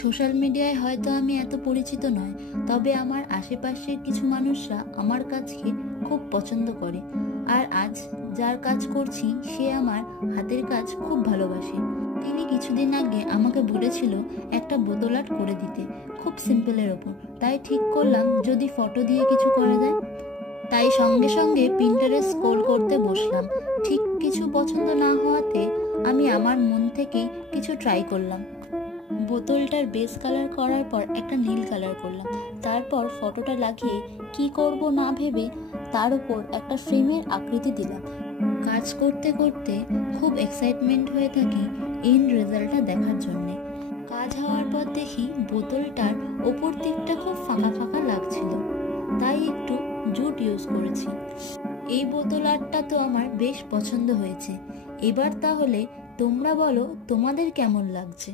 Social মিডিয়ায় হয়তো আমি এত পরিচিত নয়, তবে আমার আশেপাশের কিছু মানুষরা আমার কাজকে খুব পছন্দ করে। আর আজ যার কাজ করছি সে আমার হাতের কাজ খুব ভালোবাসে। তিনি কিছুদিন আগে আমাকে বলেছিল একটা বোতল আর্ট করে দিতে, খুব সিম্পলের ওপর। তাই ঠিক করলাম যদি ফটো দিয়ে কিছু করা যায়। তাই সঙ্গে সঙ্গে পিন্টারেস্ট স্ক্রল করতে বসলাম। ঠিক কিছু পছন্দ না হওয়াতে আমি আমার মন থেকেই কিছু ট্রাই করলাম। বোতলটার বেস কালার করার পর একটা নীল কালার করলাম। তারপর ফটোটা লাগিয়ে কি করব না ভেবে তার উপর একটা ফ্রেমের আকৃতি দিলাম। কাজ করতে করতে খুব এক্সাইটমেন্ট হয়ে থাকি এন্ড রেজাল্টটা দেখার জন্যে। কাজ হওয়ার পর দেখি বোতলটার ওপর দিকটা খুব ফাঁকা ফাঁকা লাগছিল, তাই একটু জুট ইউজ করেছি। এই বোতল আর্টটা তো আমার বেশ পছন্দ হয়েছে। এবার তাহলে তোমরা বলো তোমাদের কেমন লাগছে।